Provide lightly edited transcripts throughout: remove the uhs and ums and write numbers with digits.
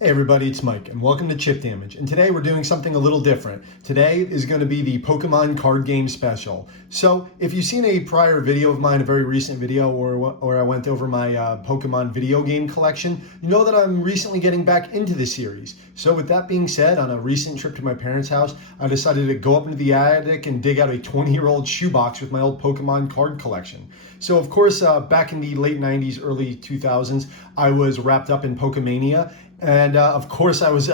Hey everybody, it's Mike and welcome to Chip Damage. And today we're doing something a little different. Today is going to be the Pokemon card game special. So if you've seen a prior video of mine, a very recent video where I went over my Pokemon video game collection, you know that I'm recently getting back into the series. So with that being said, on a recent trip to my parents' house, I decided to go up into the attic and dig out a 20-year-old shoebox with my old Pokemon card collection. So of course, back in the late 90s, early 2000s, I was wrapped up in Pokemania. And of course, I was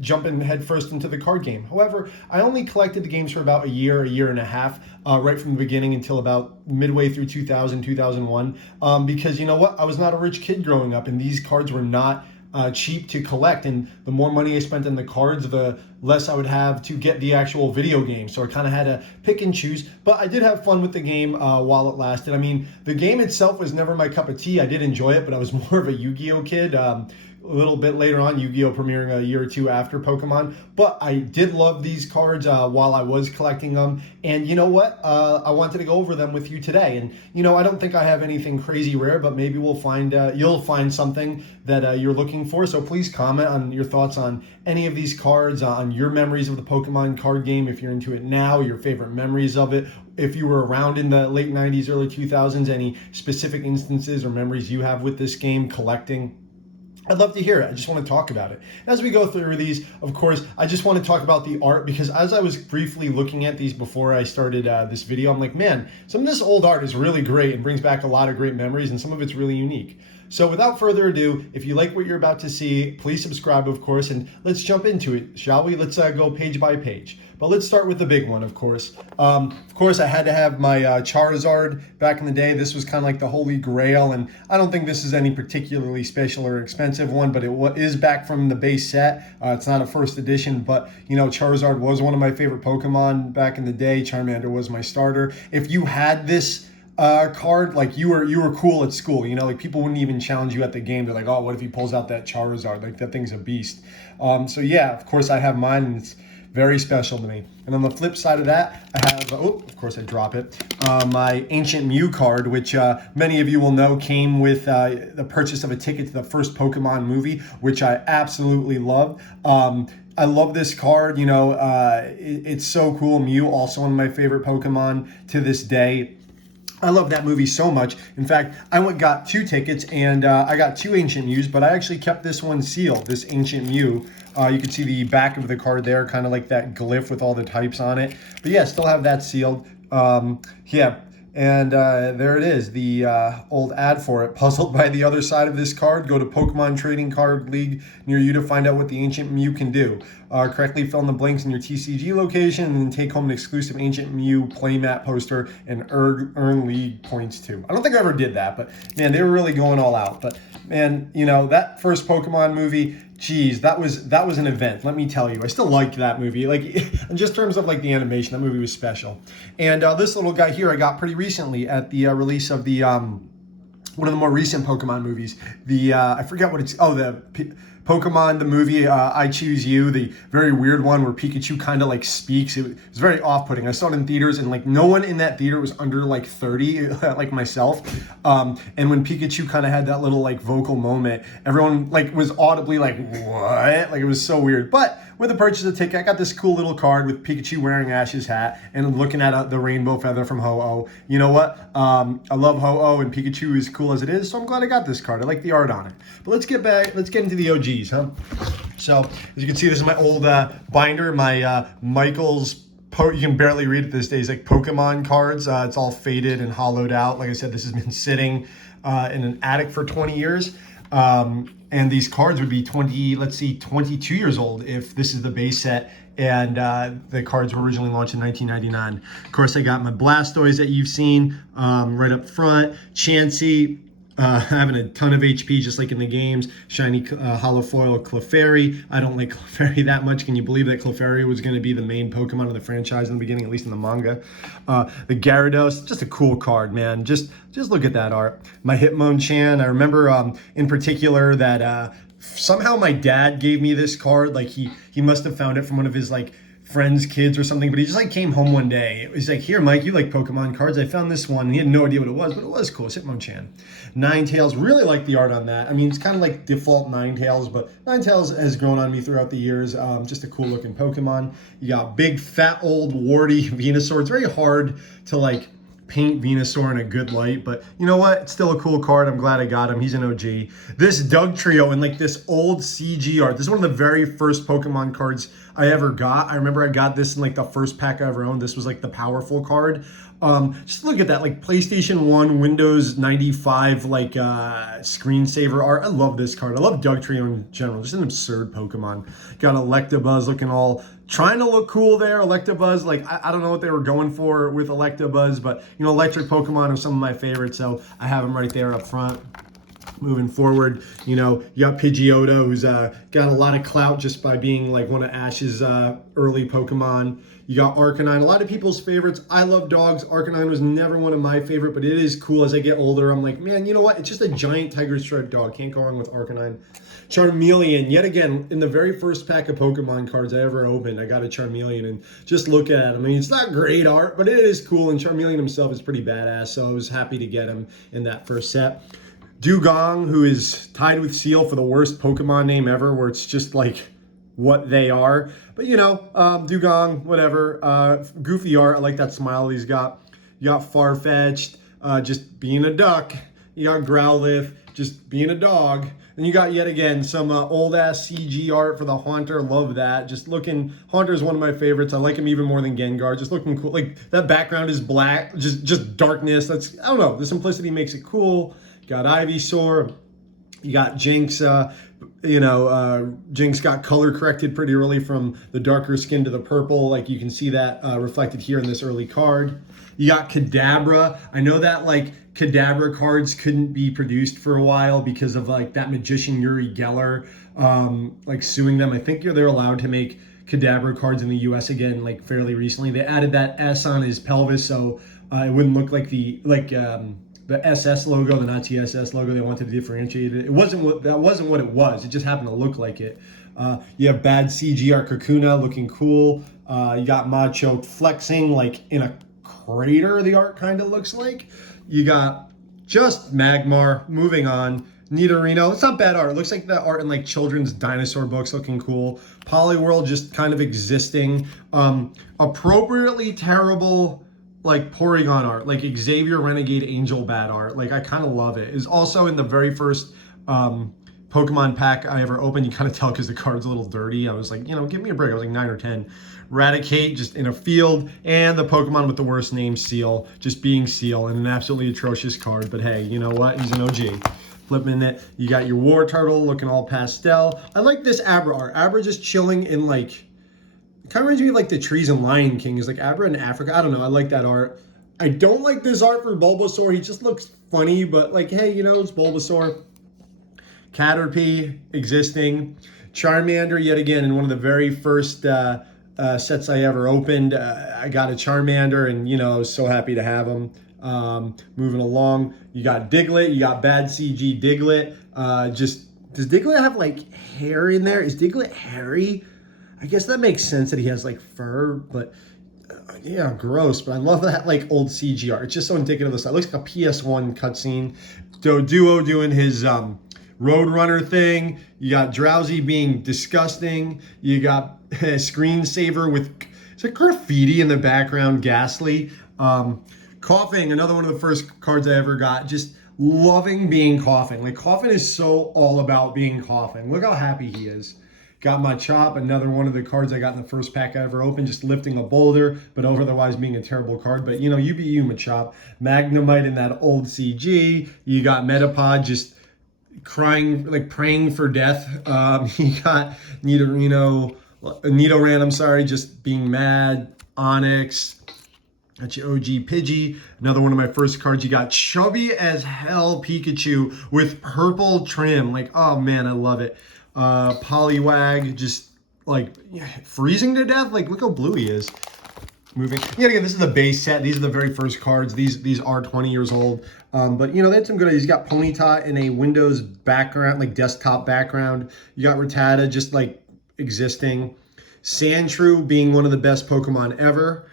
jumping headfirst into the card game. However, I only collected the games for about a year and a half, right from the beginning until about midway through 2000, 2001. Because you know what? I was not a rich kid growing up, and these cards were not cheap to collect. And the more money I spent on the cards, the less I would have to get the actual video game. So I kind of had to pick and choose. But I did have fun with the game while it lasted. I mean, the game itself was never my cup of tea. I did enjoy it, but I was more of a Yu-Gi-Oh kid. A little bit later on, Yu-Gi-Oh! Premiering a year or two after Pokemon. But I did love these cards while I was collecting them. And you know what? I wanted to go over them with you today. And you know, I don't think I have anything crazy rare, but maybe we'll find you'll find something that you're looking for. So please comment on your thoughts on any of these cards, on your memories of the Pokemon card game, if you're into it now, your favorite memories of it. If you were around in the late 90s, early 2000s, any specific instances or memories you have with this game collecting. I'd love to hear it. I just want to talk about it. As we go through these, of course, I just want to talk about the art because as I was briefly looking at these before I started this video, I'm like, man, some of this old art is really great and brings back a lot of great memories, and some of it's really unique. So without further ado, if you like what you're about to see, please subscribe, of course, and let's jump into it, shall we? Let's go page by page. But let's start with the big one, of course. Of course, I had to have my Charizard back in the day. This was kind of like the holy grail, and I don't think this is any particularly special or expensive one, but it is back from the base set. It's not a first edition, but, you know, Charizard was one of my favorite Pokemon back in the day. Charmander was my starter. If you had this card, like you were cool at school, you know, like people wouldn't even challenge you at the game. They're like, oh, what if he pulls out that Charizard? Like that thing's a beast. So yeah, of course I have mine, and it's very special to me. And on the flip side of that, I have, of course I drop it, my Ancient Mew card, which many of you will know came with the purchase of a ticket to the first Pokemon movie, which I absolutely love. I love this card, you know, it's so cool. Mew, also one of my favorite Pokemon to this day. I love that movie so much. In fact, I got 2 tickets, and I got 2 Ancient Mews, but I actually kept this one sealed, this Ancient Mew. You can see the back of the card there, kind of like that glyph with all the types on it. But yeah, still have that sealed. Yeah, and there it is, the old ad for it. Puzzled by the other side of this card? Go to Pokemon Trading Card League near you to find out what the Ancient Mew can do. Correctly fill in the blanks in your TCG location, and then take home an exclusive Ancient Mew playmat poster and earn league points too. I don't think I ever did that, but man, they were really going all out. But man, you know, that first Pokemon movie, geez, that was an event. Let me tell you, I still liked that movie. Like, in just terms of like the animation, that movie was special. And this little guy here, I got pretty recently at the release of the one of the more recent Pokemon movies. The I forget what it's. Pokemon, the movie, I Choose You, the very weird one where Pikachu kind of like speaks. It was very off-putting. I saw it in theaters, and like no one in that theater was under like 30, like myself. And when Pikachu kind of had that little like vocal moment, everyone like was audibly like, what? Like it was so weird. But with the purchase of the ticket, I got this cool little card with Pikachu wearing Ash's hat and looking at the rainbow feather from Ho-Oh. You know what? I love Ho-Oh, and Pikachu is cool as it is, so I'm glad I got this card. I like the art on it. But let's get into the OGs, huh? So, as you can see, this is my old binder, my Michael's, you can barely read it these days, like Pokemon cards. It's all faded and hollowed out. Like I said, this has been sitting in an attic for 20 years. And these cards would be 22 years old if this is the base set, and the cards were originally launched in 1999. Of course, I got my Blastoise that you've seen right up front, Chansey, having a ton of HP just like in the games, shiny holofoil Clefairy. I don't like Clefairy that much. Can you believe that Clefairy was going to be the main Pokemon of the franchise in the beginning, at least in the manga? The Gyarados, just a cool card, man. Just look at that art. My Hitmonchan, I remember in particular that somehow my dad gave me this card. Like he must have found it from one of his like friends' kids or something, but he just like came home one day. It was like, here, Mike, you like Pokemon cards. I found this one. He had no idea what it was, but it was cool. It's Hitmonchan. Ninetales, really like the art on that. I mean, it's kind of like default Ninetales, but Ninetales has grown on me throughout the years. Just a cool looking Pokemon. You got big, fat, old, warty Venusaur. It's very hard to like paint Venusaur in a good light, but you know what? It's still a cool card. I'm glad I got him. He's an OG. This Doug Trio and like this old CG art. This is one of the very first Pokemon cards I ever got. I remember I got this in like the first pack I ever owned. This was like the powerful card. Just look at that, like PlayStation 1, Windows 95, like screensaver art. I love this card. I love Doug Trio in general. Just an absurd Pokemon. Got Electabuzz looking all trying to look cool there. Electabuzz, like I don't know what they were going for with Electabuzz, but you know, electric Pokemon are some of my favorites, so I have them right there up front. Moving forward, you know, you got Pidgeotto, who's got a lot of clout just by being like one of Ash's early Pokemon. You got Arcanine, a lot of people's favorites. I love dogs. Arcanine was never one of my favorite, but it is cool as I get older. I'm like, man, you know what? It's just a giant tiger striped dog. Can't go wrong with Arcanine. Charmeleon, yet again, in the very first pack of Pokemon cards I ever opened, I got a Charmeleon, and just look at him. I mean, it's not great art, but it is cool, and Charmeleon himself is pretty badass, so I was happy to get him in that first set. Dugong, who is tied with Seal for the worst Pokemon name ever, where it's just like what they are. But you know, Dugong, whatever. Goofy art. I like that smile he's got. You got Farfetch'd, just being a duck. You got Growlithe, just being a dog. And you got, yet again, some old-ass CG art for the Haunter. Love that. Just looking, Haunter is one of my favorites. I like him even more than Gengar. Just looking cool. Like, that background is black. Just darkness. That's, I don't know. The simplicity makes it cool. Got Ivysaur. You got Jinx. Jinx got color corrected pretty early from the darker skin to the purple. Like, you can see that reflected here in this early card. You got Cadabra. I know that, like, Cadabra cards couldn't be produced for a while because of like that magician Uri Geller like suing them. I think they're allowed to make Cadabra cards in the US again like fairly recently. They added that S on his pelvis so it wouldn't look like the SS logo, the Nazi SS logo. They wanted to differentiate it. That wasn't what it was. It just happened to look like it. You have bad CG art Kakuna looking cool. You got Machoke flexing like in a crater, the art kind of looks like. You got just Magmar. Moving on. Nidorino. It's not bad art. It looks like the art in like children's dinosaur books looking cool. Poliwhirl just kind of existing. Appropriately terrible like Porygon art. Like Xavier Renegade Angel Bat art. Like I kind of love it. It's also in the very first Pokemon pack I ever opened. You kind of tell because the card's a little dirty. I was like, you know, give me a break. I was like 9 or 10. Raticate just in a field, and the Pokemon with the worst name, Seal, just being Seal, and an absolutely atrocious card. But hey, you know what? He's an OG. Flipping it. You got your War Turtle looking all pastel. I like this Abra art. Abra just chilling in like, it kind of reminds me of like the trees in Lion King. Is like Abra in Africa. I don't know. I like that art. I don't like this art for Bulbasaur. He just looks funny, but like, hey, you know, it's Bulbasaur. Caterpie existing. Charmander, yet again, in one of the very first sets I ever opened. I got a Charmander, and you know, I was so happy to have him. Moving along, you got Diglett. You got bad CG Diglett. Does Diglett have like hair in there? Is Diglett hairy? I guess that makes sense that he has like fur, but yeah, gross. But I love that like old CG art. It's just so indicative of this. It looks like a PS1 cutscene. Doduo doing his Roadrunner thing. You got Drowsy being disgusting. You got a screensaver with it's like graffiti in the background, ghastly. Coughing, another one of the first cards I ever got. Just loving being Coughing. Like Coughing is so all about being Coughing. Look how happy he is. Got my Chop, another one of the cards I got in the first pack I ever opened, just lifting a boulder, but otherwise being a terrible card. But you know, you be you, Machop. Magnemite in that old CG. You got Metapod just crying, like praying for death. You got Nidoran, I'm sorry, just being mad. Onyx. That's your OG Pidgey. Another one of my first cards. You got chubby as hell Pikachu with purple trim. Like, oh man, I love it. Poliwag, just like freezing to death. Like, look how blue he is. Moving. Yeah, again, this is the base set. These are the very first cards. These are 20 years old. But you know, they had some good ideas. You got Ponyta in a Windows background, like desktop background. You got Rattata just like existing. Sandshrew being one of the best Pokemon ever.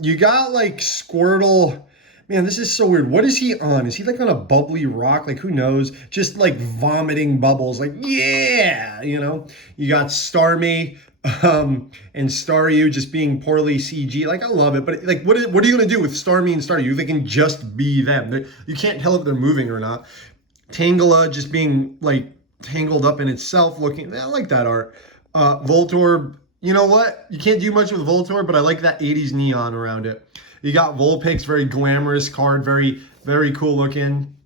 You got like Squirtle. Man, this is so weird. What is he on? Is he like on a bubbly rock? Like, who knows? Just like vomiting bubbles. Like, yeah, you know? You got Starmie and Staryu just being poorly CG. Like, I love it. But like, what are you going to do with Starmie and Staryu? They can just be them. You can't tell if they're moving or not. Tangela just being like tangled up in itself looking. I like that art. Voltorb. You know what? You can't do much with Voltorb, but I like that 80s neon around it. You got Vulpix, very glamorous card, very, very cool looking.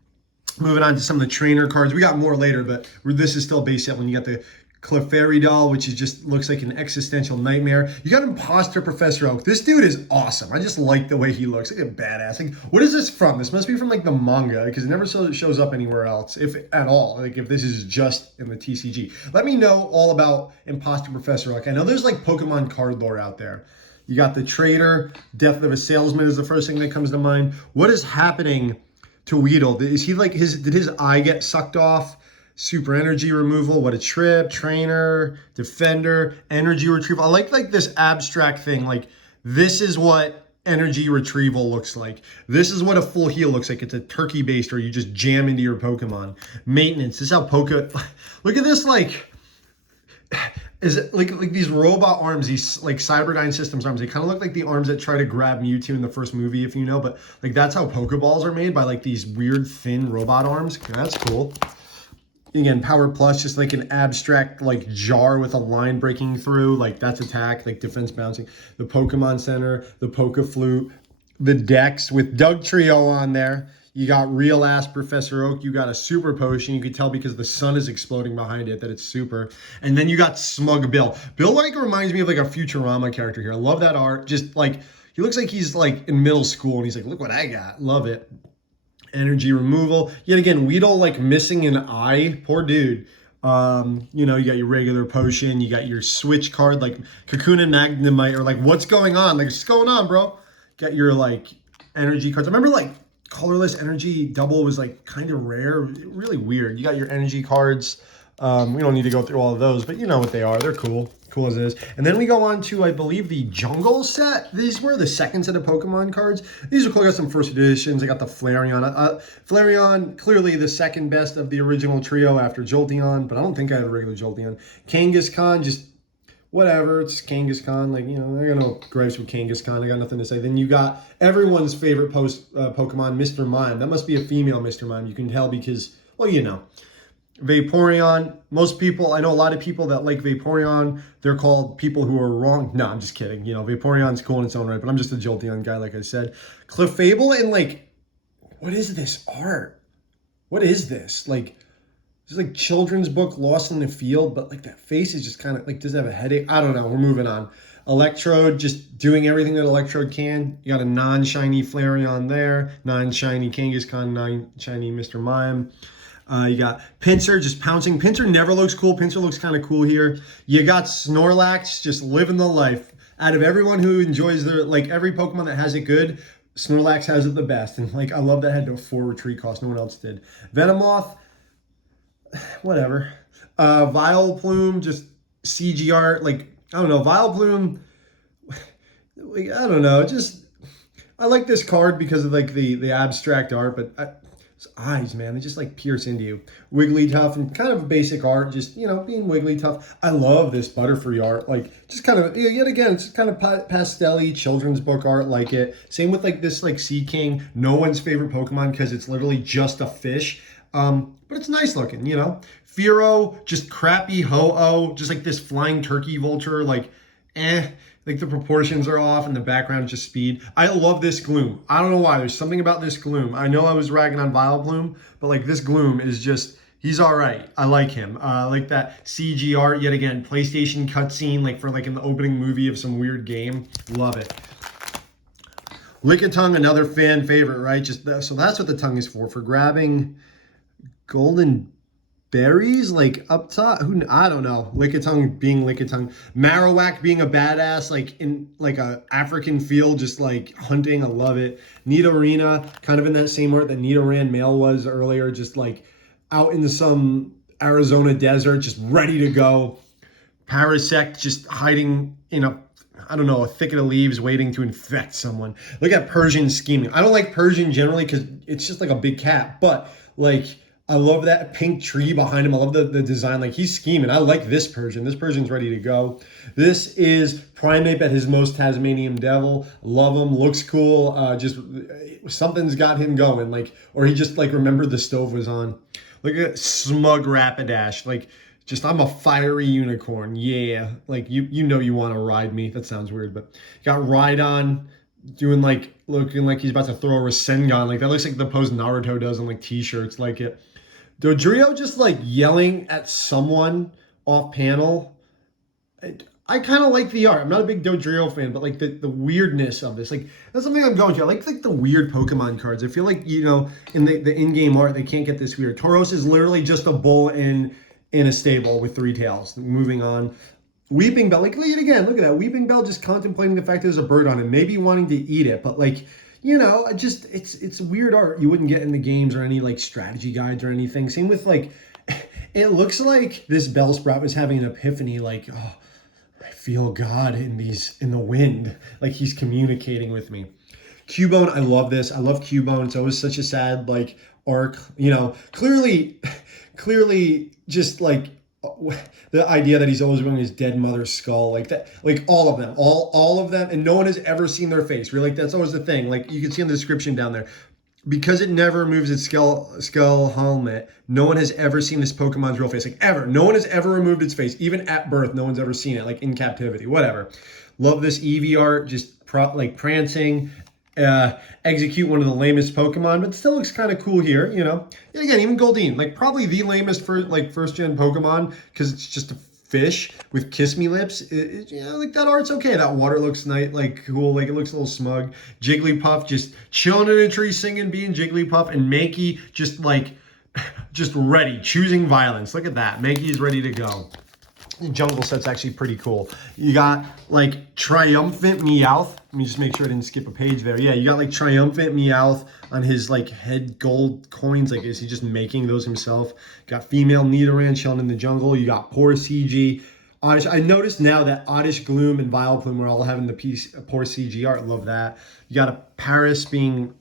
Moving on to some of the trainer cards. We got more later, but this is still base set when you got the Clefairy Doll, which is just looks like an existential nightmare. You got Impostor Professor Oak. This dude is awesome. I just like the way he looks. Like a badass. Like, what is this from? This must be from like the manga because it never shows up anywhere else, if at all. Like if this is just in the TCG. Let me know all about Impostor Professor Oak. I know there's like Pokemon card lore out there. You got the Trader. Death of a Salesman is the first thing that comes to mind. What is happening to Weedle? Is he like did his eye get sucked off? Super energy removal, what a trip, trainer, defender, energy retrieval. I like this abstract thing. Like this is what energy retrieval looks like. This is what a full heal looks like. It's a turkey based where you just jam into your Pokemon. Maintenance. This is how look at this like is it like these robot arms, these like Cyberdyne Systems arms, they kind of look like the arms that try to grab Mewtwo in the first movie, if you know, but like that's how Pokeballs are made, by like these weird thin robot arms. That's cool. Again, Power Plus, just like an abstract like jar with a line breaking through, like that's attack, like defense bouncing. The Pokemon Center, the Poke Flute, the Dex with Doug Trio on there. You got real ass Professor Oak. You got a super potion. You could tell because the sun is exploding behind it that it's super. And then you got Smug Bill. Bill like reminds me of like a Futurama character here. I love that art. Just like he looks like he's like in middle school and he's like, look what I got. Love it. Energy removal. Yet again, Weedle like missing an eye. Poor dude. You know, you got your regular potion. You got your switch card like Cocoon and Magnemite, or like what's going on? Like what's going on, bro? Got your like energy cards. I remember like colorless energy double was like kind of rare. Really weird. You got your energy cards. We don't need to go through all of those, but you know what they are. They're cool. Cool as it is. And then we go on to, I believe, the Jungle set. These were the second set of Pokemon cards. These are cool. I got some first editions. I got the Flareon. Flareon, clearly the second best of the original trio after Jolteon, but I don't think I have a regular Jolteon. Kangaskhan, just whatever. It's Kangaskhan. Like, you know, I got no gripes with Kangaskhan. I got nothing to say. Then you got everyone's favorite Pokemon, Mr. Mime. That must be a female Mr. Mime. You can tell because, well, you know. Vaporeon, most people, I know a lot of people that like Vaporeon, they're called people who are wrong. No, I'm just kidding. You know, Vaporeon's cool in its own right, but I'm just a Jolteon guy, like I said. Clefable, and like, what is this art? What is this? Like, it's like children's book Lost in the Field, but like that face is just kind of like, does it have a headache? I don't know. We're moving on. Electrode, just doing everything that Electrode can. You got a non-shiny Flareon there, non-shiny Kangaskhan, non-shiny Mr. Mime. You got Pinsir just pouncing. Pinsir never looks cool. Pinsir looks kind of cool here. You got Snorlax just living the life. Out of everyone who enjoys their, like every Pokemon that has it good, Snorlax has it the best. And like, I love that had no 4 retreat cost. No one else did. Venomoth, whatever. Vileplume, just CG art. Like, I don't know. Vileplume, like, I don't know. Just, I like this card because of like the abstract art, but eyes, man, they just like pierce into you. Wigglytuff and kind of basic art, just, you know, being Wigglytuff. I love this Butterfree art, like just kind of, yet again, it's kind of pastel-y children's book art, like it. Same with like this like Sea King, no one's favorite Pokemon because it's literally just a fish, but it's nice looking, you know. Fearow, just crappy Ho-Oh, just like this flying turkey vulture, like like the proportions are off and the background is just speed. I love this Gloom. I don't know why. There's something about this Gloom. I know I was ragging on Vileplume, but like this Gloom is just, he's all right. I like him. I like that CG art. Yet again, PlayStation cutscene, like for like in the opening movie of some weird game. Love it. Lickitung, another fan favorite, right? Just so that's what the tongue is for grabbing golden berries, like up top. I don't know. Lickitung being Lickitung. Marowak being a badass, like in like a African field, just like hunting. I love it. Nidorina, kind of in that same art that Nidoran male was earlier, just like out in some Arizona desert, just ready to go. Parasect just hiding in a, I don't know, a thicket of leaves waiting to infect someone. Look at Persian scheming. I don't like Persian generally because it's just like a big cat, but like I love that pink tree behind him. I love the design. Like he's scheming. I like this Persian. This Persian's ready to go. This is Primate at his most Tasmanian devil. Love him. Looks cool. Just something's got him going. Like, or he just like remembered the stove was on. Look at Smug Rapidash. Like, just I'm a fiery unicorn. Yeah. Like you know you want to ride me. That sounds weird, but got Rhydon doing like looking like he's about to throw a Rasengan. Like that looks like the pose Naruto does on like t-shirts. Like it. Dodrio just like yelling at someone off panel. I kind of like the art. I'm not a big Dodrio fan, but like the weirdness of this, like that's something I'm going to. I like the weird Pokemon cards. I feel like, you know, in the in-game art, they can't get this weird. Tauros is literally just a bull in a stable with 3 tails. Moving on. Weeping Bell, like look at it again. Look at that. Weeping Bell just contemplating the fact there's a bird on it, maybe wanting to eat it, but like, you know, just it's weird art you wouldn't get in the games or any like strategy guides or anything. Same with like, it looks like this Bellsprout was having an epiphany, like, oh, I feel God in the wind, like he's communicating with me. Cubone, I love this. I love Cubone. It's always such a sad like arc, you know, clearly just like the idea that he's always wearing his dead mother's skull, like that, like all of them, all of them, and no one has ever seen their face. Really, like that's always the thing. Like you can see in the description down there, because it never removes its skull helmet. No one has ever seen this Pokemon's real face, like ever. No one has ever removed its face, even at birth. No one's ever seen it, like in captivity, whatever. Love this Eevee art, just like prancing. Execute one of the lamest Pokemon, but still looks kind of cool here, you know. And again, even Goldeen, like probably the lamest for like first gen Pokemon because it's just a fish with kiss me lips. You know, like that art's okay. That water looks nice, like cool, like it looks a little smug. Jigglypuff just chilling in a tree singing, being Jigglypuff, and Mankey just like just ready, choosing violence. Look at that. Mankey's ready to go. The jungle set's actually pretty cool. You got like Triumphant Meowth. Let me just make sure I didn't skip a page there. Yeah, you got like Triumphant Meowth on his like head gold coins. Like, is he just making those himself? Got female Nidoran chilling in the jungle. You got poor CG. Oddish. I noticed now that Oddish Gloom and Vileplume were all having the poor CG art. Love that. You got a Paris being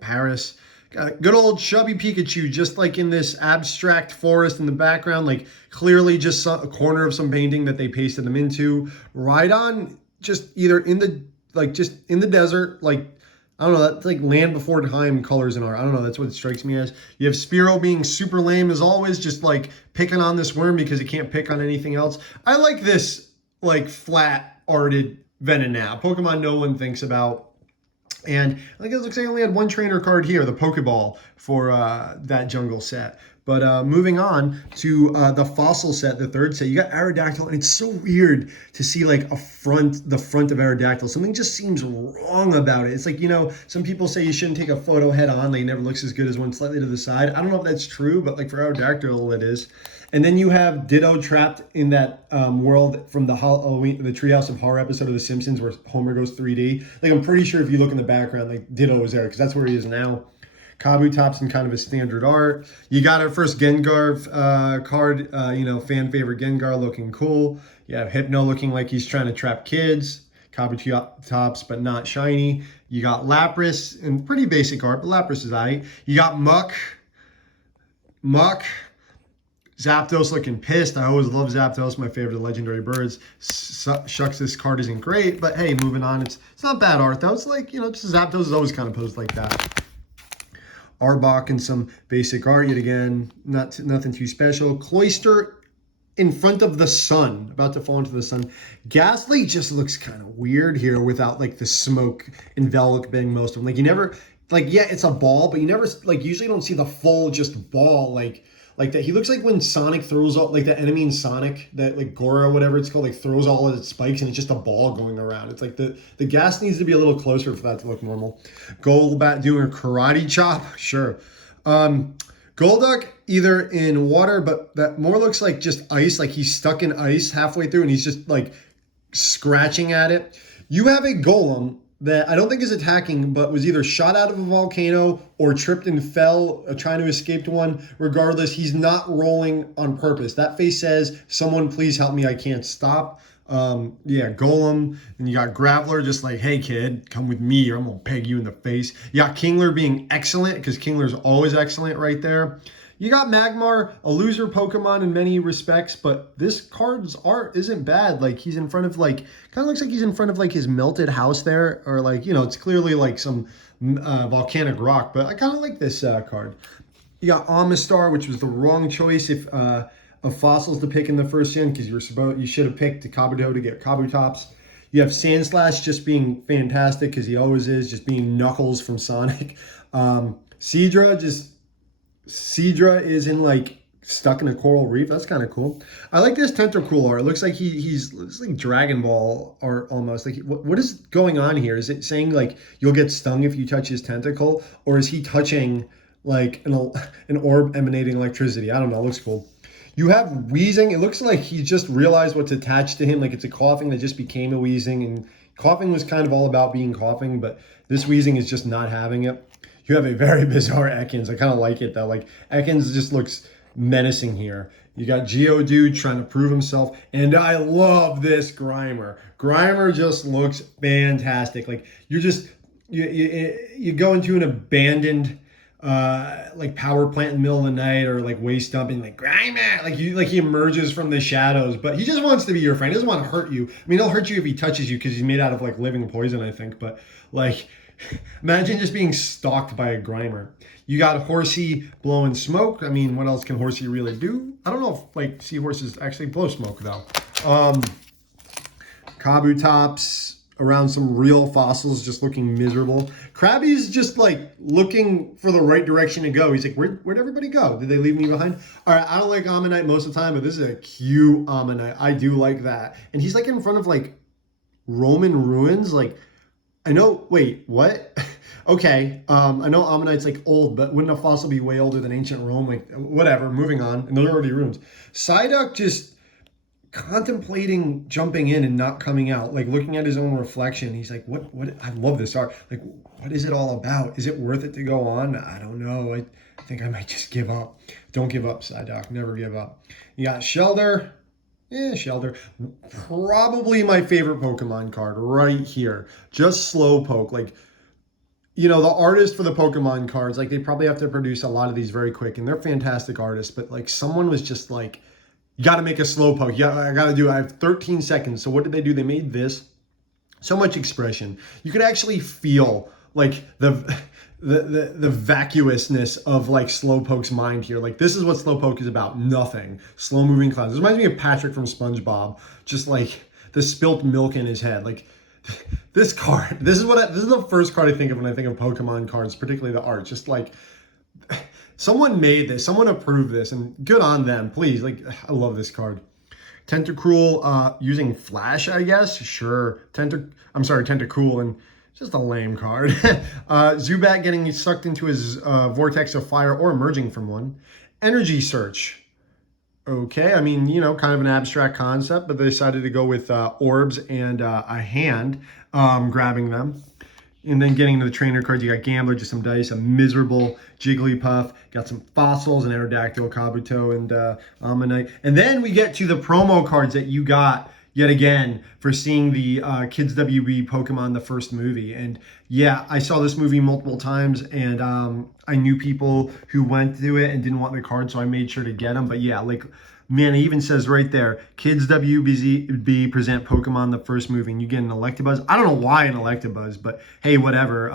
Paris. Got a good old chubby Pikachu, just like in this abstract forest in the background, like clearly just a corner of some painting that they pasted them into. Rhydon, just either in the, like just in the desert, like, I don't know, that's like Land Before Time colors in art. I don't know, that's what it strikes me as. You have Spearow being super lame as always, just like picking on this worm because he can't pick on anything else. I like this like flat arted Venonat, Pokemon no one thinks about. And I think it looks like I only had one trainer card here, the Pokeball, for that jungle set. But moving on to the fossil set, the third set, you got Aerodactyl, and it's so weird to see like the front of Aerodactyl. Something just seems wrong about it. It's like, you know, some people say you shouldn't take a photo head on, like it never looks as good as one slightly to the side. I don't know if that's true, but like for Aerodactyl it is. And then you have Ditto trapped in that world from the Treehouse of Horror episode of The Simpsons where Homer goes 3D. Like, I'm pretty sure if you look in the background, like, Ditto is there because that's where he is now. Kabutop's in kind of a standard art. You got our first Gengar card, you know, fan favorite Gengar looking cool. You have Hypno looking like he's trying to trap kids. Kabutops, but not shiny. You got Lapras in pretty basic art, but Lapras is aight. You got Muck. Zapdos looking pissed. I always love Zapdos, my favorite of legendary birds. Shucks, this card isn't great, but hey, moving on. It's not bad art, though. It's like, you know, just Zapdos is always kind of posed like that. Arbok and some basic art yet again. Nothing too special. Cloyster in front of the sun, about to fall into the sun. Ghastly just looks kind of weird here without like the smoke enveloping most of them. Like you never, like, yeah, it's a ball, but you never, like, usually don't see the full just ball like that. He looks like when Sonic throws out, like the enemy in Sonic, that like Gora or whatever it's called, like throws all of its spikes and it's just a ball going around. It's like the gas needs to be a little closer for that to look normal. Golbat doing a karate chop, sure. Golduck either in water, but that more looks like just ice, like he's stuck in ice halfway through and he's just like scratching at it. You have a Golem that I don't think is attacking, but was either shot out of a volcano or tripped and fell trying to escape to one. Regardless, he's not rolling on purpose. That face says, someone please help me, I can't stop. Yeah, Golem, and you got Graveler just like, hey kid, come with me or I'm gonna peg you in the face. You got Kingler being excellent, because Kingler's always excellent right there. You got Magmar, a loser Pokemon in many respects, but this card's art isn't bad. Like, he's in front of, like, kind of looks like he's in front of, like, his melted house there. Or, like, you know, it's clearly, like, some volcanic rock. But I kind of like this card. You got Amistar, which was the wrong choice of fossils to pick in the first gen, because you should have picked the Kabuto to get Kabutops. You have Sandslash just being fantastic, because he always is, just being Knuckles from Sonic. Seadra is in, like, stuck in a coral reef. That's kind of cool. I like this Tentacruel art. It looks like it's like Dragon Ball art almost. Like, what is going on here? Is it saying, like, you'll get stung if you touch his tentacle? Or is he touching, like, an orb emanating electricity? I don't know. It looks cool. You have Weezing. It looks like he just realized what's attached to him. Like, it's a coughing that just became a Weezing. And coughing was kind of all about being coughing, but this Weezing is just not having it. You have a very bizarre Ekans. I kind of like it, though. Like, Ekans just looks menacing here. You got Geodude trying to prove himself. And I love this Grimer. Grimer just looks fantastic. Like, you're just, you go into an abandoned, like, power plant in the middle of the night, or, like, waste dumping, like, Grimer. Like, he emerges from the shadows. But he just wants to be your friend. He doesn't want to hurt you. I mean, he'll hurt you if he touches you, because he's made out of, like, living poison, I think. But, like, imagine just being stalked by a Grimer. You got Horsey blowing smoke. I mean, what else can Horsey really do? I don't know if, like, seahorses actually blow smoke, though. Kabutops around some real fossils, just looking miserable. Krabby's just, like, looking for the right direction to go. He's like, where'd everybody go? Did they leave me behind? All right, I don't like Ammonite most of the time, but this is a cute Ammonite. I do like that. And he's, like, in front of, like, Roman ruins, like, I know, wait, what? Okay, I know Ammonite's, like, old, but wouldn't a fossil be way older than ancient Rome? Like, whatever, moving on. And those are already ruins. Psyduck just contemplating jumping in and not coming out, like, looking at his own reflection. He's like, what, I love this art. Like, what is it all about? Is it worth it to go on? I don't know. I think I might just give up. Don't give up, Psyduck. Never give up. You got Shelder. Yeah, Shelder. Probably my favorite Pokemon card right here. Just Slowpoke. Like, you know, the artist for the Pokemon cards, like, they probably have to produce a lot of these very quick, and they're fantastic artists, but, like, someone was just like, you got to make a Slowpoke. Yeah, I have 13 seconds. So what did they do? They made this. So much expression. You could actually feel, like, the vacuousness of, like, Slowpoke's mind here. Like, this is what Slowpoke is about. Nothing. Slow moving clouds. This reminds me of Patrick from SpongeBob. Just, like, the spilt milk in his head. Like, this card. This is the first card I think of when I think of Pokemon cards, particularly the art. Just, like, someone made this. Someone approved this, and good on them. Please, like, I love this card. Tentacruel using Flash, I guess. Sure. Tentacruel, and just a lame card. Zubat getting sucked into his vortex of fire or emerging from one. Energy Search. Okay, I mean, you know, kind of an abstract concept, but they decided to go with orbs and a hand grabbing them. And then getting into the trainer cards, you got Gambler, just some dice, a miserable Jigglypuff, got some fossils, an Aerodactyl, Kabuto, and Ammonite. And then we get to the promo cards that you got yet again for seeing the Kids WB Pokemon, the first movie. And yeah, I saw this movie multiple times, and I knew people who went to it and didn't want the card, so I made sure to get them. But yeah, like, man, it even says right there, Kids WB present Pokemon, the first movie, and you get an Electabuzz. I don't know why an Electabuzz, but hey, whatever.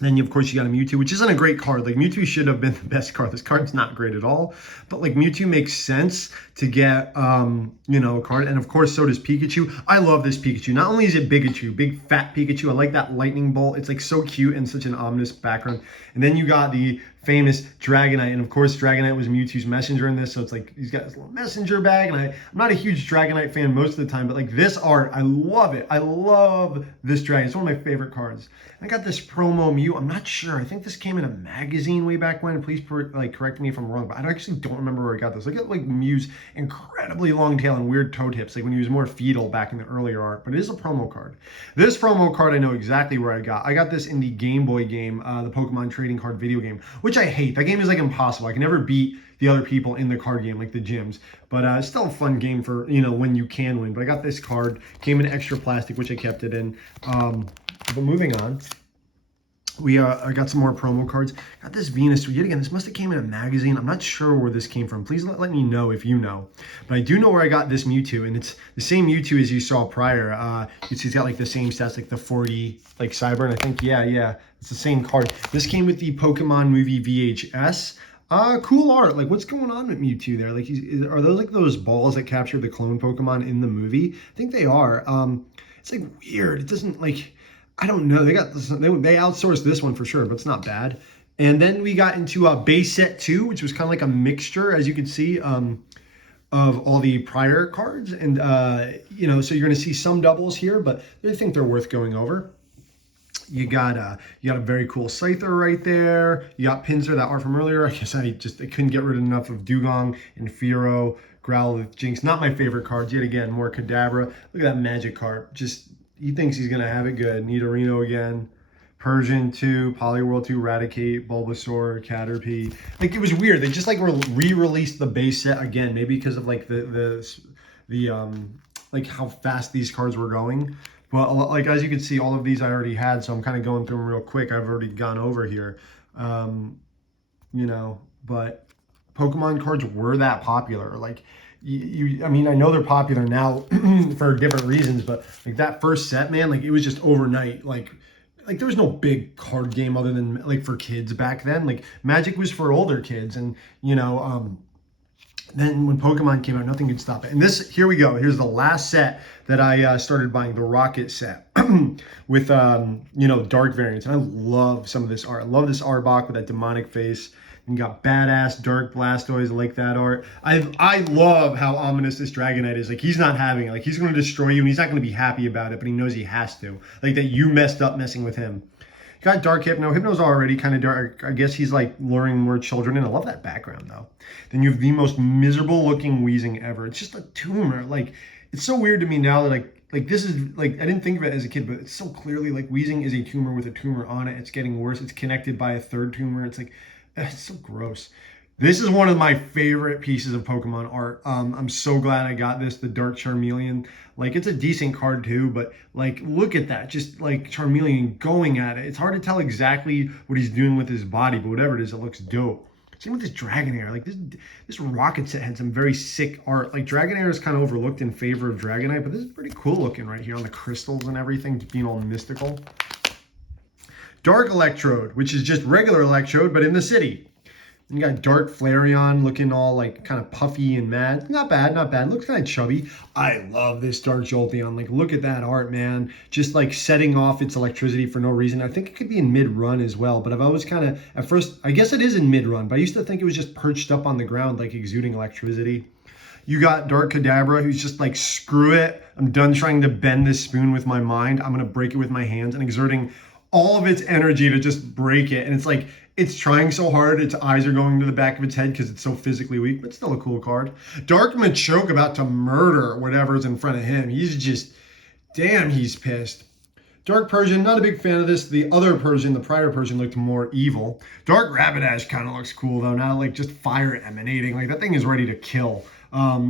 Then, of course, you got a Mewtwo, which isn't a great card. Like, Mewtwo should have been the best card. This card's not great at all. But, like, Mewtwo makes sense to get, you know, a card. And, of course, so does Pikachu. I love this Pikachu. Not only is it Pikachu, big, fat Pikachu. I like that lightning bolt. It's, like, so cute and such an ominous background. And then you got the famous Dragonite. And of course, Dragonite was Mewtwo's messenger in this, so it's like he's got his little messenger bag. And I'm not a huge Dragonite fan most of the time, but like this art, I love it. I love this dragon. It's one of my favorite cards. I got this promo Mew. I'm not sure. I think this came in a magazine way back when. Please correct me if I'm wrong, but I actually don't remember where I got this. I got like Mew's incredibly long tail and weird toe tips, like when he was more fetal back in the earlier art. But it is a promo card. This promo card I know exactly where I got. I got this in the Game Boy game, the Pokemon trading card video game, which I hate. That game is like impossible. I can never beat the other people in the card game, like the gyms. But it's still a fun game for, you know, when you can win. But I got this card, came in extra plastic, which I kept it in. But moving on, I got some more promo cards. Got this Venus. Yet again, this must have came in a magazine. I'm not sure where this came from. Please let me know if you know. But I do know where I got this Mewtwo, and it's the same Mewtwo as you saw prior. You see, he's got like the same stats, like the 40, like Cyber, and I think yeah, it's the same card. This came with the Pokemon movie VHS. Cool art. Like, what's going on with Mewtwo there? Like, are those like those balls that captured the clone Pokemon in the movie? I think they are. It's like weird. It doesn't like. I don't know. They outsourced this one for sure, but it's not bad. And then we got into base set 2, which was kind of like a mixture, as you can see, of all the prior cards. And, you know, so you're going to see some doubles here, but I think they're worth going over. You got a very cool Scyther right there. You got Pinsir, that art from earlier. I guess I couldn't get rid enough of Dugong and Fearow, Growlithe, Jinx. Not my favorite cards. Yet again, more Cadabra. Look at that Magikarp. He thinks he's going to have it good. Nidorino again. Persian 2, Poliwhirl 2, Raticate, Bulbasaur, Caterpie. Like, it was weird. They just like re-released the base set again. Maybe because of like the like how fast these cards were going. But like, as you can see, all of these I already had, so I'm kind of going through them real quick. I've already gone over here. You know, but Pokemon cards were that popular. Like, I mean, I know they're popular now for different reasons, but like that first set, man, like it was just overnight. Like there was no big card game other than like for kids back then. Like Magic was for older kids, and you know, then when Pokemon came out, nothing could stop it. And here we go. Here's the last set that I started buying, the Rocket set with you know, dark variants. And I love some of this art. I love this Arbok with that demonic face. You got badass dark Blastoise. I like that art. I love how ominous this Dragonite is. Like, he's not having it. Like, he's going to destroy you, and he's not going to be happy about it, but he knows he has to. Like, that you messed up messing with him. You got Dark Hypno. Hypno's already kind of dark. I guess he's, like, luring more children in. I love that background, though. Then you have the most miserable-looking Weezing ever. It's just a tumor. Like, it's so weird to me now that, like this is, like, I didn't think of it as a kid, but it's so clearly, like, Weezing is a tumor with a tumor on it. It's getting worse. It's connected by a third tumor. It's like, it's so gross. This is one of my favorite pieces of Pokemon art. I'm so glad I got this, the Dark Charmeleon. Like, it's a decent card too, but like, look at that. Just like Charmeleon going at it. It's hard to tell exactly what he's doing with his body, but whatever it is, it looks dope. Same with this Dragonair. Like, this Rocket set had some very sick art. Like, Dragonair is kind of overlooked in favor of Dragonite, but this is pretty cool looking right here on the crystals and everything, being all mystical. Dark Electrode, which is just regular Electrode, but in the city. You got Dark Flareon looking all like kind of puffy and mad. Not bad, not bad. Looks kind of chubby. I love this Dark Jolteon. Like, look at that art, man. Just like setting off its electricity for no reason. I think it could be in mid-run as well, but I've always kind of, at first, I guess it is in mid-run, but I used to think it was just perched up on the ground, like exuding electricity. You got Dark Cadabra, who's just like, screw it. I'm done trying to bend this spoon with my mind. I'm going to break it with my hands, and exerting all of its energy to just break it. And it's like, it's trying so hard, its eyes are going to the back of its head because it's so physically weak, but still a cool card. Dark Machoke about to murder whatever's in front of him. He's just, damn, he's pissed. Dark Persian, not a big fan of this. The other Persian, the prior Persian, looked more evil. Dark Rapidash kind of looks cool though. Now, like, just fire emanating. Like, that thing is ready to kill.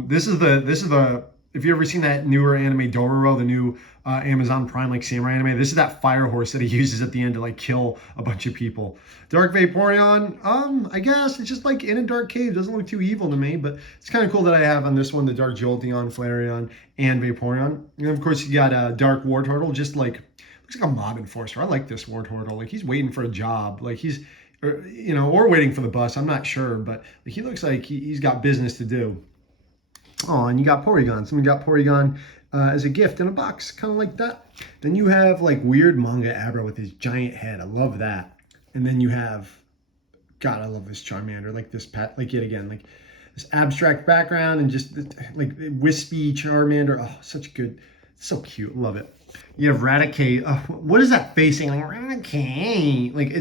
This is the if you ever seen that newer anime Dororo, the new Amazon Prime like samurai anime, this is that fire horse that he uses at the end to like kill a bunch of people. Dark Vaporeon, I guess it's just like in a dark cave. Doesn't look too evil to me, but it's kind of cool that I have on this one the Dark Jolteon, Flareon, and Vaporeon. And of course you got Dark Wartortle, just like looks like a mob enforcer. I like this Wartortle. Like, he's waiting for a job. Like, he's, you know, or waiting for the bus. I'm not sure, but like, he looks like he's got business to do. Oh, and you got Porygon. Someone got Porygon as a gift in a box, kind of like that. Then you have like weird manga Abra with his giant head. I love that. And then you have God, I love this Charmander. Like this like yet again, like this abstract background and just like wispy Charmander. Oh, such good, so cute. Love it. You have Raticate. What is that facing? Like Raticate. Like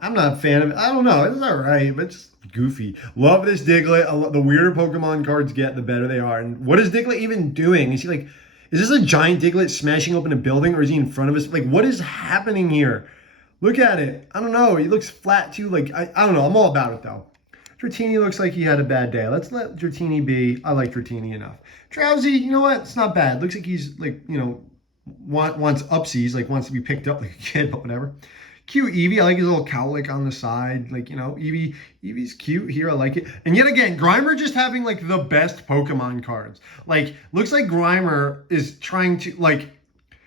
I'm not a fan of it. I don't know. It's all right, but it's goofy. Love this Diglett. The weirder Pokemon cards get, the better they are. And what is Diglett even doing? Is he like, is this a giant Diglett smashing open a building, or is he in front of us? Like, what is happening here? Look at it. I don't know. He looks flat too. Like, I don't know. I'm all about it though. Dratini looks like he had a bad day. Let's let Dratini be. I like Dratini enough. Drowsy, you know what? It's not bad. Looks like he's like, you know, wants upsies, like wants to be picked up like a kid, but whatever. Cute Eevee. I like his little cowlick on the side. Like, you know, Eevee's cute here. I like it. And yet again, Grimer just having like the best Pokemon cards. Like, looks like Grimer is trying to, like,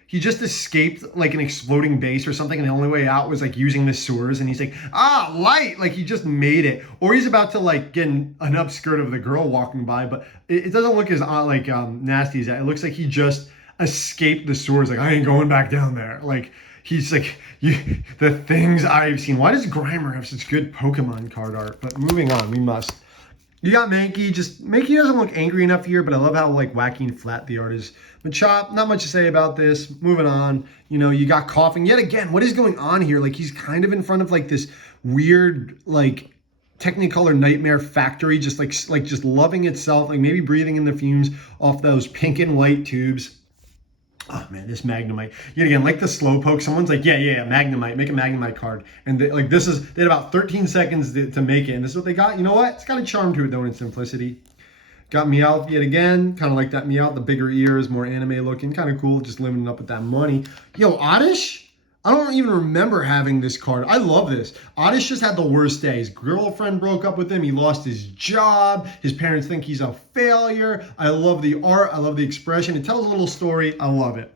he just escaped like an exploding base or something, and the only way out was like using the sewers, and he's like, light! Like, he just made it. Or he's about to like get an upskirt of the girl walking by, but it doesn't look as like nasty as that. It looks like he just escaped the sewers. Like, I ain't going back down there. Like, he's like, the things I've seen. Why does Grimer have such good Pokemon card art? But moving on, we must. You got Mankey. Mankey doesn't look angry enough here, but I love how like wacky and flat the art is. Machop, not much to say about this. Moving on. You know, you got Coughing. Yet again, what is going on here? Like, he's kind of in front of like this weird like Technicolor Nightmare factory, just just loving itself, like maybe breathing in the fumes off those pink and white tubes. Oh man, this Magnemite. Yet again, like the Slowpoke, someone's like, yeah, Magnemite, make a Magnemite card. And they had about 13 seconds to make it, and this is what they got. You know what? It's got a charm to it though in simplicity. Got Meowth yet again, kind of like that Meowth, the bigger ears, more anime looking, kind of cool, just living up with that money. Yo, Oddish? I don't even remember having this card. I love this. Oddish just had the worst day. His girlfriend broke up with him. He lost his job. His parents think he's a failure. I love the art. I love the expression. It tells a little story. I love it.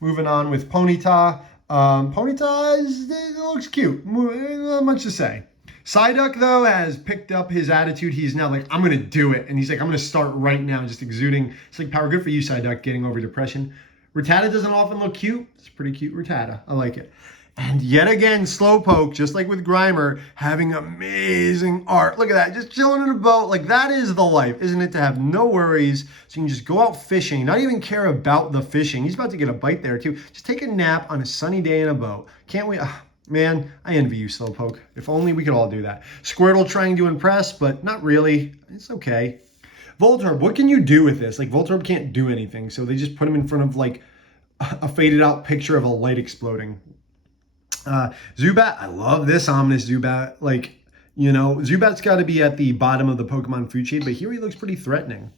Moving on with Ponyta. Ponyta looks cute. Not much to say. Psyduck, though, has picked up his attitude. He's now like, I'm going to do it. And he's like, I'm going to start right now, just exuding. It's like power. Good for you, Psyduck, getting over depression. Rattata doesn't often look cute. It's pretty cute Rattata. I like it. And yet again, Slowpoke, just like with Grimer, having amazing art. Look at that, just chilling in a boat. Like, that is the life, isn't it? To have no worries, so you can just go out fishing, not even care about the fishing. He's about to get a bite there, too. Just take a nap on a sunny day in a boat. Can't we? Man, I envy you, Slowpoke. If only we could all do that. Squirtle trying to impress, but not really. It's okay. Voltorb, what can you do with this? Like, Voltorb can't do anything, so they just put him in front of, like, a faded out picture of a light exploding. Zubat, I love this ominous Zubat. Like, you know, Zubat's got to be at the bottom of the Pokemon food chain, but here he looks pretty threatening.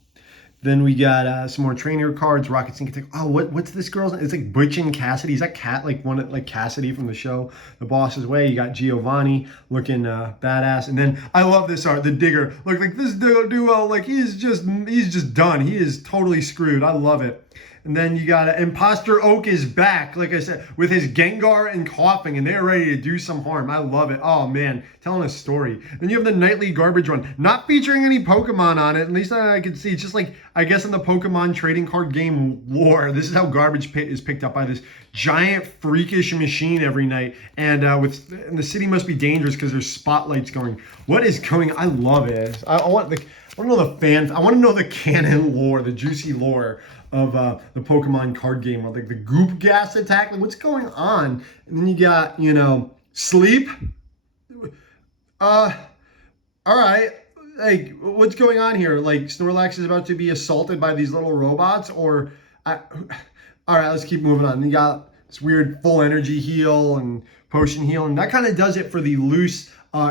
Then we got some more trainer cards. Rocket Sync. Oh, what's this girl's name? It's like Butch and Cassidy. Is that Cat like one like Cassidy from the show The Boss's Way? You got Giovanni looking badass. And then I love this art, the Digger. Look, like this duo, like he's just done. He is totally screwed. I love it. And then you got Impostor Oak is back, like I said, with his Gengar and Coughing, and they're ready to do some harm. I love it. Oh, man, telling a story. Then you have the Nightly Garbage Run, not featuring any Pokemon on it. At least I can see. It's just like, I guess in the Pokemon trading card game lore, this is how Garbage Pit is picked up by this giant freakish machine every night. And and the city must be dangerous because there's spotlights going. What is going? I love it. I want to know the fans. I want to know the canon lore, the juicy lore of the Pokemon card game, or like the goop gas attack. Like, what's going on? And then you got, you know, Sleep. All right. Like, what's going on here? Like, Snorlax is about to be assaulted by these little robots, or all right, let's keep moving on. You got this weird full energy heal and potion heal, and that kind of does it for the loose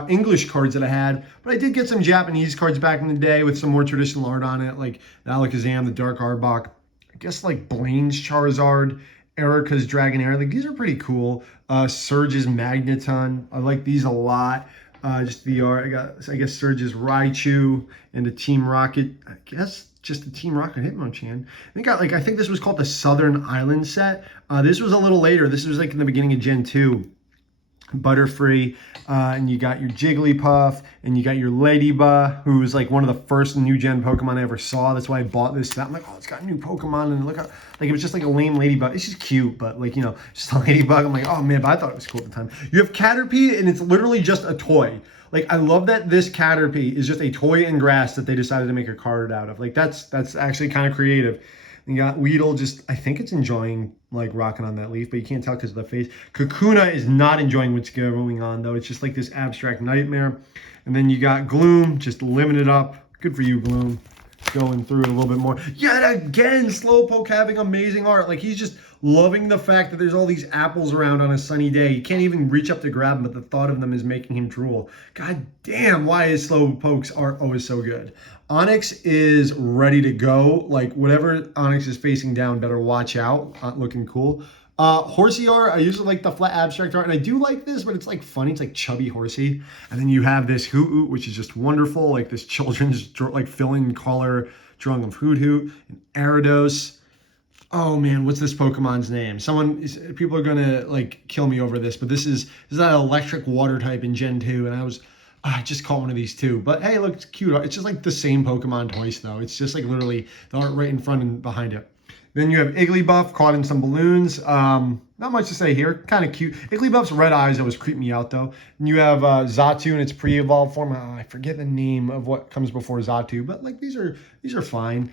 English cards that I had. But I did get some Japanese cards back in the day with some more traditional art on it, like the Alakazam, the Dark Arbok, I guess like Blaine's Charizard, Erica's Dragonair. Like, these are pretty cool. Surge's Magneton. I like these a lot. Just the art. I guess Surge's Raichu and the Team Rocket. I guess just the Team Rocket Hitmonchan. They got, like, I think this was called the Southern Island set. This was a little later. This was like in the beginning of Gen 2. Butterfree, and you got your Jigglypuff, and you got your Ladybug, who's like one of the first new gen Pokemon I ever saw. That's why I bought this set. I'm like, oh, it's got a new Pokemon, and look how, like, it was just like a lame Ladybug. It's just cute, but like, you know, just a Ladybug. I'm like, oh man, but I thought it was cool at the time. You have Caterpie, and it's literally just a toy. Like, I love that this Caterpie is just a toy in grass that they decided to make a card out of. Like, that's actually kind of creative. You got Weedle, just, I think it's enjoying, like, rocking on that leaf, but you can't tell because of the face. Kakuna is not enjoying what's going on, though. It's just like this abstract nightmare. And then you got Gloom, just living it up. Good for you, Gloom. Going through it a little bit more. Yet again, Slowpoke having amazing art. Like, he's just loving the fact that there's all these apples around on a sunny day. You can't even reach up to grab them, but the thought of them is making him drool. God damn, why is Slowpoke's art always so good? Onyx is ready to go. Like, whatever Onyx is facing down, better watch out. Looking cool. Horsey art, I usually like the flat abstract art, and I do like this, but it's like funny. It's like chubby Horsey. And then you have this Hoot, which is just wonderful. Like this children's like fill-in color drawing of Hoot, and Ariados. Oh man, what's this Pokemon's name? People are gonna like kill me over this, but this is that electric water type in Gen 2, and I just caught one of these too. But hey, look, it's cute. It's just like the same Pokemon twice though. It's just like literally the art right in front and behind it. Then you have Igglybuff caught in some balloons. Not much to say here. Kind of cute. Igglybuff's red eyes always creep me out though. And you have Xatu in its pre-evolved form. I forget the name of what comes before Xatu, but like these are fine.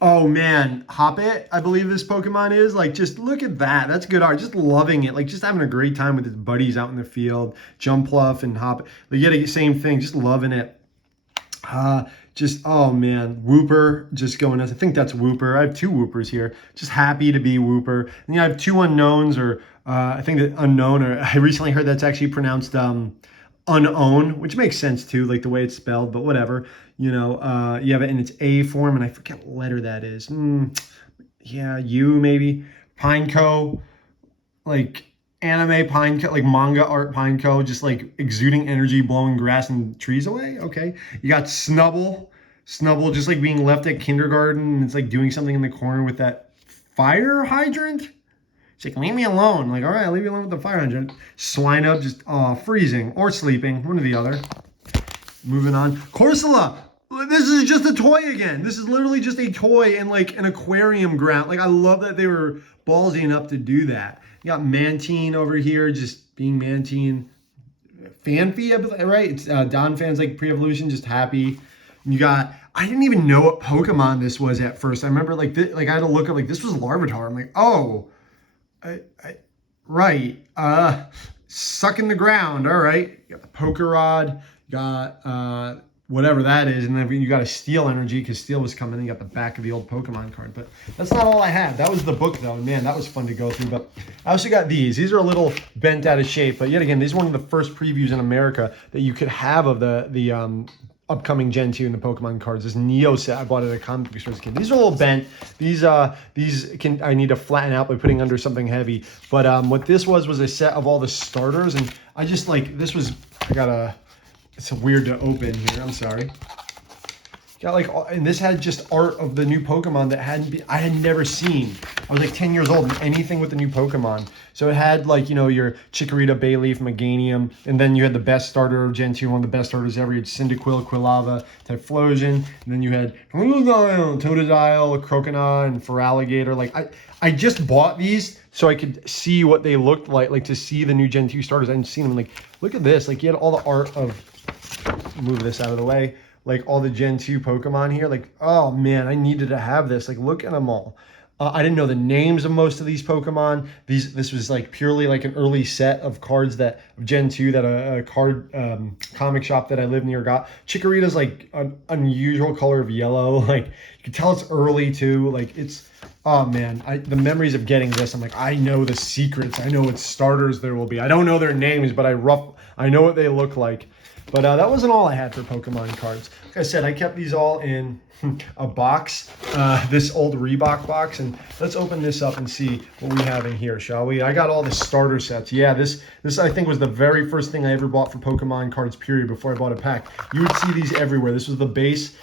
Oh man, Hoppit, I believe this Pokemon is. Like, just look at that. That's good art. Just loving it. Like, just having a great time with his buddies out in the field. Jumpluff and Hoppit. Like, yet again, same thing. Just loving it. Oh man, Wooper just going nuts. I think that's Wooper. I have two Woopers here. Just happy to be Wooper. And I have two unknowns, or I think that unknown, or I recently heard that's actually pronounced unown, which makes sense too, like the way it's spelled, but whatever. You know, you have it in its A form, and I forget what letter that is. Yeah, U maybe. Pineco, like anime Pineco, like manga art Pineco, just like exuding energy, blowing grass and trees away. Okay. You got Snubble just like being left at kindergarten, and it's like doing something in the corner with that fire hydrant. It's like, leave me alone. Like, all right, I'll leave you alone with the fire hydrant. Swinub just freezing or sleeping, one or the other. Moving on. Corsola. This is just a toy again. This is literally just a toy in like an aquarium ground. Like, I love that they were ballsy enough to do that. You got Mantine over here, just being Mantine. Fanfi, right? It's Donphan's like pre-evolution, just happy. You got, I didn't even know what Pokemon this was at first. I remember like I had to look up, like, this was Larvitar. I'm like, oh, right. Suck in the ground. All right. You got the Poker Rod. You got whatever that is, and then you got a Steel Energy because Steel was coming. You got the back of the old Pokemon card, but that's not all I had. That was the book though, and man, that was fun to go through. But I also got these. These are a little bent out of shape, but yet again, these are one of the first previews in America that you could have of the upcoming Gen 2 in the Pokemon cards. This Neo set I bought at a comic book store as a kid. These are a little bent. These I need to flatten out by putting under something heavy. But what this was a set of all the starters, and I just like this was. It's weird to open here. I'm sorry. Got like, and this had just art of the new Pokemon that I had never seen. I was like 10 years old, and anything with the new Pokemon. So it had like, you know, your Chikorita, Bayleaf, Meganium, and then you had the best starter of Gen 2, one of the best starters ever. You had Cyndaquil, Quilava, Typhlosion, and then you had Totodile, Croconaw, and Feraligatr. Like, I just bought these so I could see what they looked like to see the new Gen 2 starters. I hadn't seen them. Like, look at this. Like, you had all the art of, move this out of the way, like all the Gen 2 Pokemon here. Like, oh man, I needed to have this. Like, look at them all. I didn't know the names of most of these Pokemon. This was like purely like an early set of cards of Gen 2 that a card comic shop that I live near got. Chikorita's like an unusual color of yellow. Like, you can tell it's early too. Like, it's, oh man, the memories of getting this, I'm like, I know the secrets. I know what starters there will be. I don't know their names, but I know what they look like. But that wasn't all I had for Pokemon cards. Like I said, I kept these all in a box, this old Reebok box. And let's open this up and see what we have in here, shall we? I got all the starter sets. Yeah, this I think was the very first thing I ever bought for Pokemon cards, period, before I bought a pack. You would see these everywhere. This was the base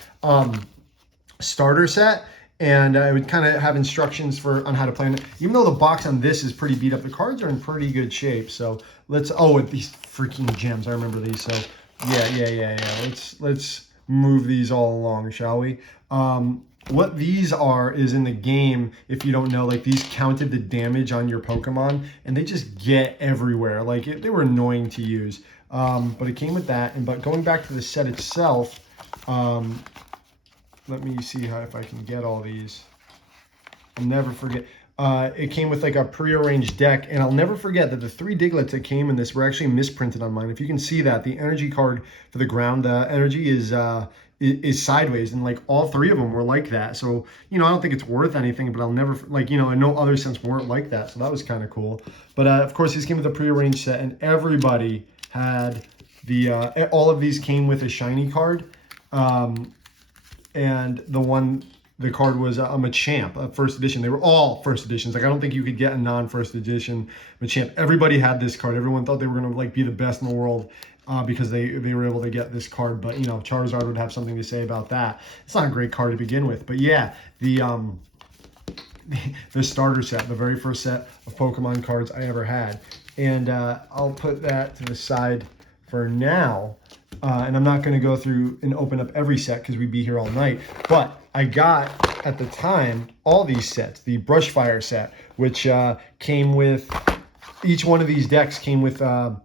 starter set. And it would kind of have instructions on how to play it. Even though the box on this is pretty beat up, the cards are in pretty good shape. So let's, oh, these freaking gems. I remember these. So yeah. Let's move these all along, shall we? What these are is in the game, if you don't know, like these counted the damage on your Pokemon, and they just get everywhere. Like they were annoying to use. But it came with that. But going back to the set itself, let me see if I can get all these. I'll never forget. It came with like a prearranged deck, and I'll never forget that the 3 Diglets that came in this were actually misprinted on mine. If you can see that, the energy card for the ground energy is sideways, and like all 3 of them were like that. So, you know, I don't think it's worth anything, but I'll never, like, you know, I know other sets weren't like that. So that was kind of cool. But of course, these came with a prearranged set, and everybody had all of these came with a shiny card. And the card was a Machamp, a first edition. They were all first editions. Like, I don't think you could get a non-first edition Machamp. Everybody had this card. Everyone thought they were going to like be the best in the world because they were able to get this card. But, you know, Charizard would have something to say about that. It's not a great card to begin with. But yeah, the starter set, the very first set of Pokemon cards I ever had. And I'll put that to the side for now. And I'm not going to go through and open up every set because we'd be here all night. But I got, at the time, all these sets. The Brushfire set, which came with, each one of these decks came with a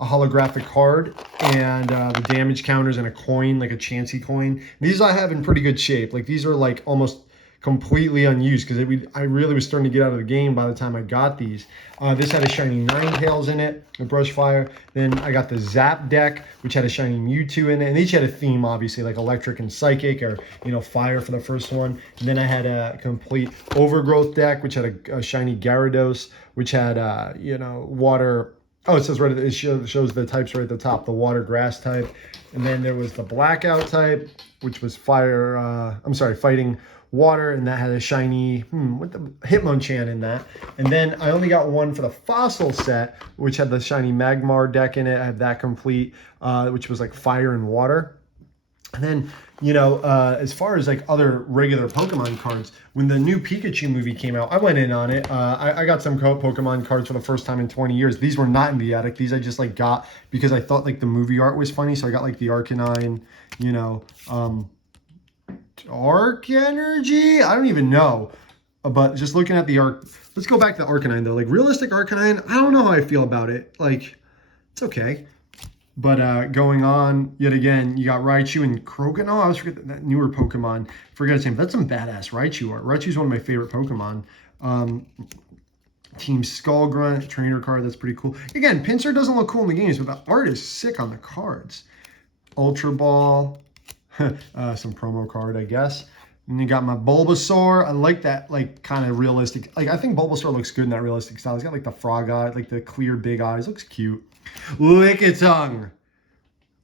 holographic card and the damage counters and a coin, like a Chansey coin. These I have in pretty good shape. Like, these are like almost completely unused because I really was starting to get out of the game by the time I got these. This had a shiny Ninetales in it, a Brushfire. Then I got the Zap deck, which had a shiny Mewtwo in it. And each had a theme, obviously, like Electric and Psychic, or, you know, Fire for the first one. And then I had a complete Overgrowth deck, which had a shiny Gyarados, which had, you know, Water. Oh, it says right, it shows the types right at the top, the Water Grass type. And then there was the Blackout type, which was Fighting Water, and that had a shiny what the Hitmonchan in that. And then I only got one for the Fossil set, which had the shiny Magmar deck in it. I had that complete, which was like Fire and Water. And then, you know, as far as like other regular Pokemon cards, when the new Pikachu movie came out, I went in on it. I got some Pokemon cards for the first time in 20 years. These were not in the attic. These I just like got because I thought like the movie art was funny. So I got like the Arcanine, you know, Arc Energy? I don't even know. But just looking at the Arc, let's go back to Arcanine though. Like, realistic Arcanine, I don't know how I feel about it. Like, it's okay. But going on, yet again, you got Raichu and Croagunk. Oh, I was forgetting that newer Pokemon. Forget his name. That's some badass Raichu art. Raichu's one of my favorite Pokemon. Team Skullgrunt, trainer card, that's pretty cool. Again, Pinsir doesn't look cool in the games, but the art is sick on the cards. Ultra Ball. Some promo card, I guess. And you got my Bulbasaur. I like that, like, kind of realistic. Like, I think Bulbasaur looks good in that realistic style. He's got, like, the frog eye, like, the clear big eyes. Looks cute. Lickitung.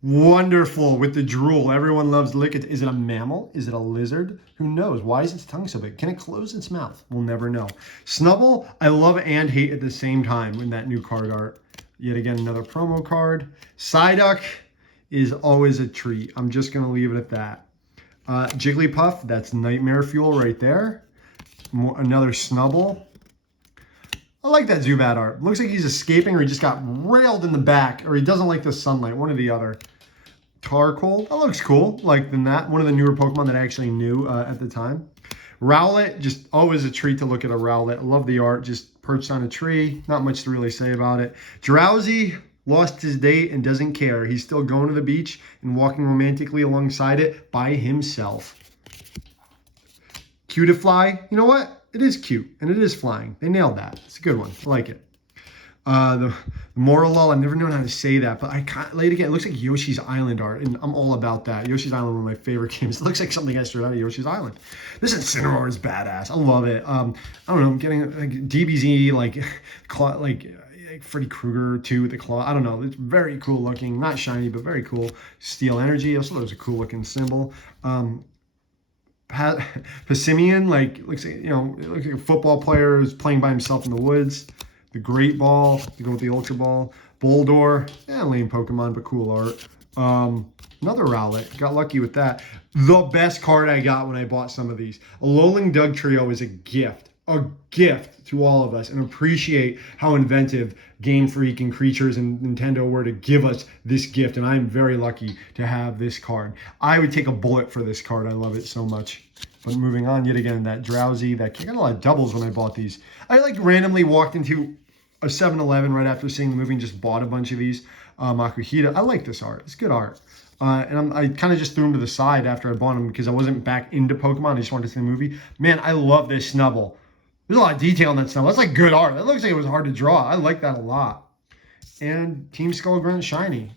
Wonderful with the drool. Everyone loves Lickitung. Is it a mammal? Is it a lizard? Who knows? Why is its tongue so big? Can it close its mouth? We'll never know. Snubbull, I love and hate at the same time in that new card art. Yet again, another promo card. Psyduck is always a treat. I'm just going to leave it at that. Jigglypuff, that's nightmare fuel right there. Another Snubbull. I like that Zubat art. Looks like he's escaping, or he just got railed in the back, or he doesn't like the sunlight, one or the other. Tarkle, that looks cool. Like that, one of the newer Pokemon that I actually knew at the time. Rowlet, just always a treat to look at a Rowlet. Love the art, just perched on a tree. Not much to really say about it. Drowsy lost his date and doesn't care. He's still going to the beach and walking romantically alongside it by himself. Cutiefly, you know what? It is cute, and it is flying. They nailed that. It's a good one. I like it. The Morlul, I've never known how to say that, but I can't, late again, it looks like Yoshi's Island art, and I'm all about that. Yoshi's Island, one of my favorite games. It looks like something I straight out of Yoshi's Island. This Incineroar is badass. I love it. I don't know, I'm getting like DBZ, like Freddy Krueger too with the claw. I don't know. It's very cool looking. Not shiny, but very cool. Steel Energy. Also, there's a cool looking symbol. Passimian, like, looks like, you know, looks like a football player who's playing by himself in the woods. The Great Ball, to go with the Ultra Ball. Boldor, lame Pokemon, but cool art. Another Rowlet. Got lucky with that. The best card I got when I bought some of these. A Alolan Dugtrio is a gift. A gift to all of us, and appreciate how inventive Game Freak and Creatures and Nintendo were to give us this gift, and I'm very lucky to have this card. I would take a bullet for this card. I love it so much. But moving on, yet again, that Drowsy, I got a lot of doubles when I bought these. I like randomly walked into a 7-Eleven right after seeing the movie and just bought a bunch of these. Makuhita, I like this art. It's good art. And I kind of just threw them to the side after I bought them because I wasn't back into Pokemon. I just wanted to see the movie. Man, I love this Snubbull. There's a lot of detail in that Snubbull. That's like good art. That looks like it was hard to draw. I like that a lot. And Team Skull Grunt Shiny.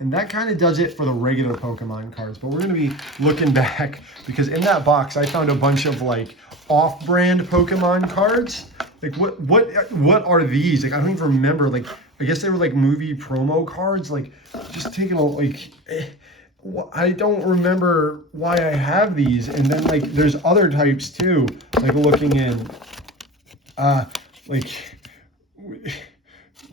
And that kind of does it for the regular Pokemon cards. But we're going to be looking back because in that box, I found a bunch of like off-brand Pokemon cards. Like what are these? Like I don't even remember. Like I guess they were like movie promo cards. Like just taking a I don't remember why I have these. And then like there's other types too. Like looking in.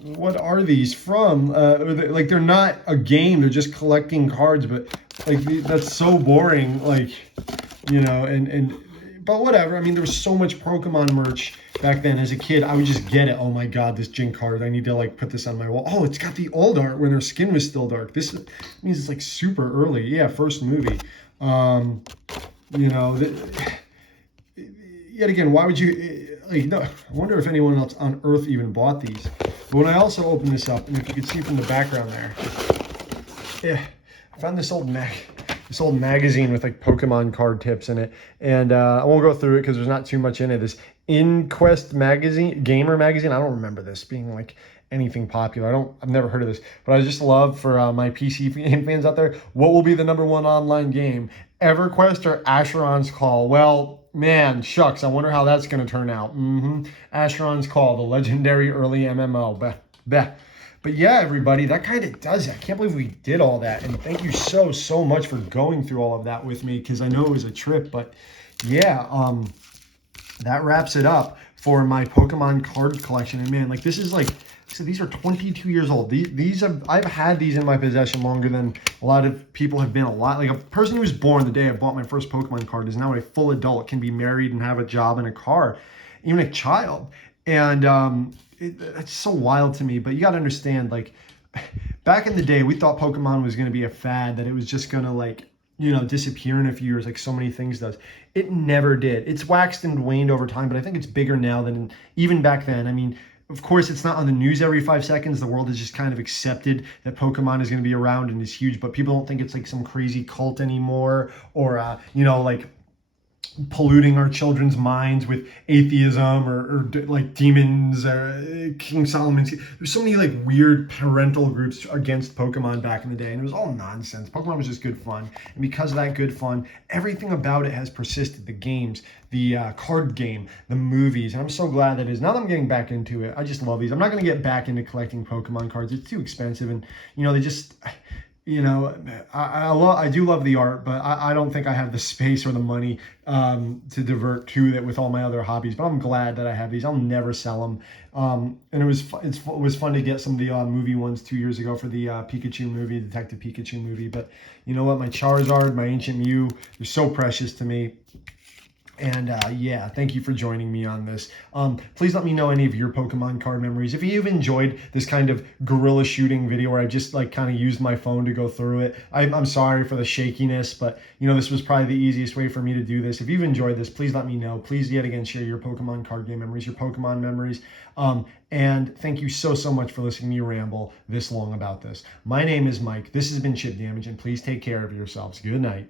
What are these from? Like they're not a game. They're just collecting cards. But like that's so boring. Like but whatever. I mean, there was so much Pokemon merch back then. As a kid, I would just get it. Oh my God, this Jinx card. I need to like put this on my wall. Oh, it's got the old art when their skin was still dark. This means it's like super early. Yeah, first movie. Yet again, why would you no? I wonder if anyone else on Earth even bought these. But when I also opened this up, and if you could see from the background there, yeah, I found this old magazine with like Pokemon card tips in it, and I won't go through it because there's not too much in it. This InQuest magazine, gamer magazine. I don't remember this being like anything popular. I've never heard of this, but I just love for my PC fans out there. What will be the #1 online game? EverQuest or Asheron's Call? Well, man, shucks. I wonder how that's going to turn out. Asheron's Call, the legendary early MMO. But yeah, everybody, that kind of does it. I can't believe we did all that. And thank you so much for going through all of that with me because I know it was a trip. But yeah, that wraps it up for my Pokemon card collection. And man, like this is like, so these are 22 years old. I've had these in my possession longer than a lot of people have been alive. Like a person who was born the day I bought my first Pokemon card is now a full adult, can be married and have a job and a car, even a child. And it's so wild to me. But you got to understand, like back in the day, we thought Pokemon was going to be a fad, that it was just going to like, disappear in a few years like so many things does. It never did. It's waxed and waned over time, but I think it's bigger now than even back then. I mean, of course, it's not on the news every 5 seconds. The world has just kind of accepted that Pokemon is going to be around and is huge, but people don't think it's like some crazy cult anymore or, like polluting our children's minds with atheism or like demons or King Solomon's. There's so many like weird parental groups against Pokemon back in the day, and it was all nonsense. Pokemon was just good fun, and because of that good fun, everything about it has persisted. The games, the card game, the movies, and I'm so glad that it is. Now that I'm getting back into it, I just love these. I'm not going to get back into collecting Pokemon cards. It's too expensive, and they just... I do love the art, but I don't think I have the space or the money to divert to it with all my other hobbies. But I'm glad that I have these. I'll never sell them. And it was fun to get some of the movie ones 2 years ago for the Pikachu movie, Detective Pikachu movie. But you know what? My Charizard, my Ancient Mew, they're so precious to me. And yeah, thank you for joining me on this. Please let me know any of your Pokemon card memories. If you've enjoyed this kind of guerrilla shooting video where I just like kind of used my phone to go through it, I'm sorry for the shakiness, but this was probably the easiest way for me to do this. If you've enjoyed this, please let me know. Please yet again share your Pokemon card game memories, your Pokemon memories. And thank you so much for listening to me ramble this long about this. My name is Mike. This has been Chip Damage, and please take care of yourselves. Good night.